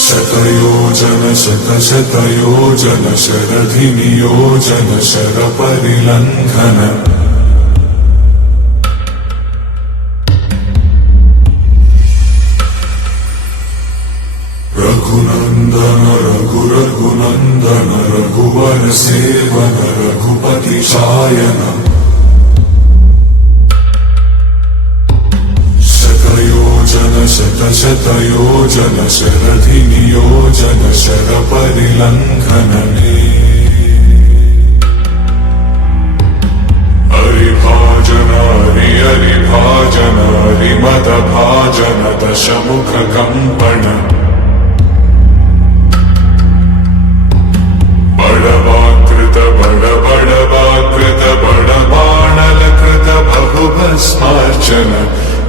शतयोजनशतशतयोजनशरधिनियोजन शरपरिलङ्घन रघुनन्दन रघुरघुनन्दन रघुवर seven Raghupati Shayan शतशतयोजन शरधिनियोजन शरपरिलङ्घनने हरिभाजन हरिभाजन हरिमदभाजन दशमुखकम्पण बड़वाकृत बड़वाकृत बड़बाणलकृत बहुभस्मार्चन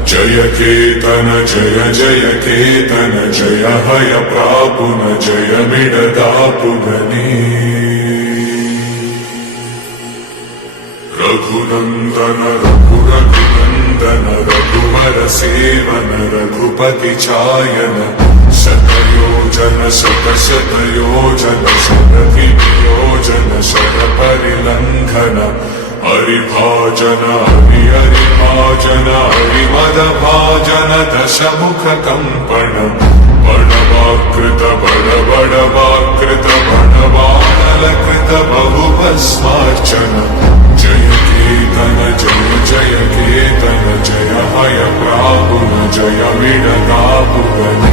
जय केतन जय जय केतन जय हय प्रापुन जय मिडदापुगने रघुनन्दन रघुरघुनन्दन रघुवर सेवन रघुपति चायन शतयोजन शतशतयोजन शरधिनियोजन शरपरिलङ्घन हरिभाजन हरिभाजन हरिमदभाजन दशमुखकम्पण बड़वाकृत बड़वाकृत बड़बाणलकृत बहुभस्मार्चन जय केतन जय जय केतन जय हय प्रापुन जय मिडदापुगने